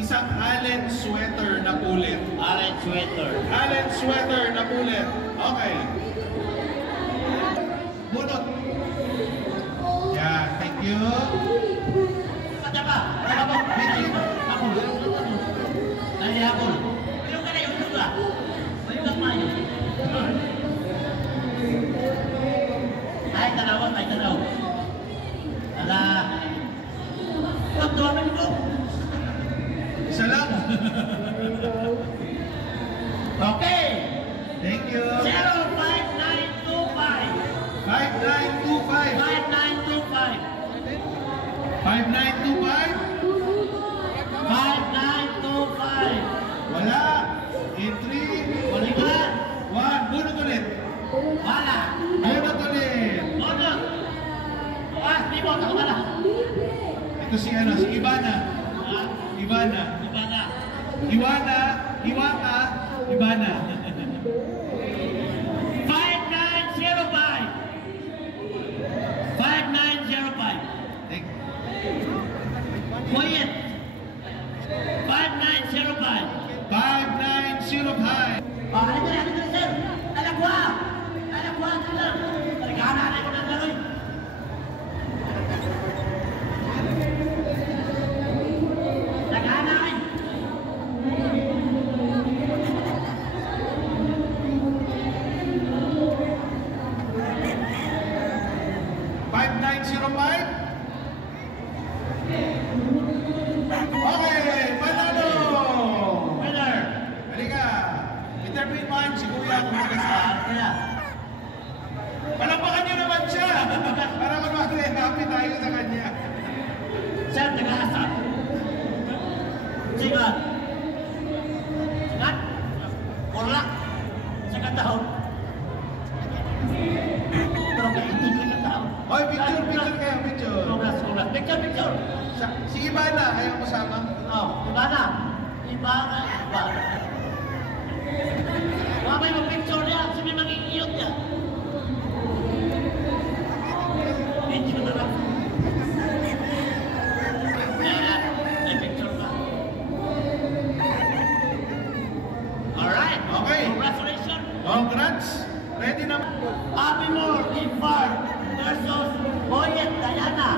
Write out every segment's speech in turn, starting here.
isang Allen sweater na pulit. Allen sweater. Allen sweater na pulit. Okay. Bunot. Yeah, thank you. Ada pa? Ada pa? Hapon. Nanti hapon. Yung ka na yung juga. Mayroon ka mayo. Ay, tanaw. Ala. Huwag doon ko. Isa lang. Okay. Thank you. 05925. 5925. 5925. Wala. In 3. Balikan. 1. Bunot ulit. Wala. Bunot ulit. Bunot. Di mo. Ako wala. Ito si Ivana. Ivana. Iwata. Ivana. 5905. 5905. Thank you. Quiet. 5905. 5905. Ano na, sir? Alam ko, sir. Naghahanay ko ng gano'n. Naghahanay. Okay, panalo! Winner. Halika. Interview mind si Kuya kung mag-asaan. Palapakan niyo naman siya! Para kunwari, happy tayo sa kanya. Sir, nag-aasa. Sigat. Kurlak. Sigat tahun. Pero kaya hindi ko yung tahun. Hoy, picture kayo, picture. Kulas. Picture. Si Ivana, ayaw mo sama? Ivana. Mamay mo picture niya, sabi mag-iiyot niya. Hindi ko na lang. May picture ka. Alright. Okay. Congratulations. Congrats. Ready na? Abimor Infar versus Boyet Diana.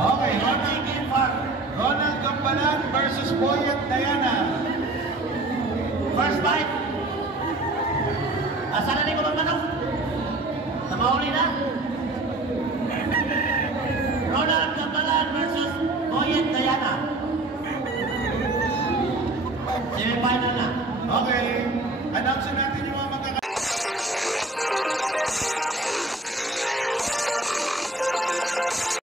Okay. Ronald Infar. Ronald Gambalan versus Boyet Diana. First fight. Asan na rin ko magmanok? Namahuli na?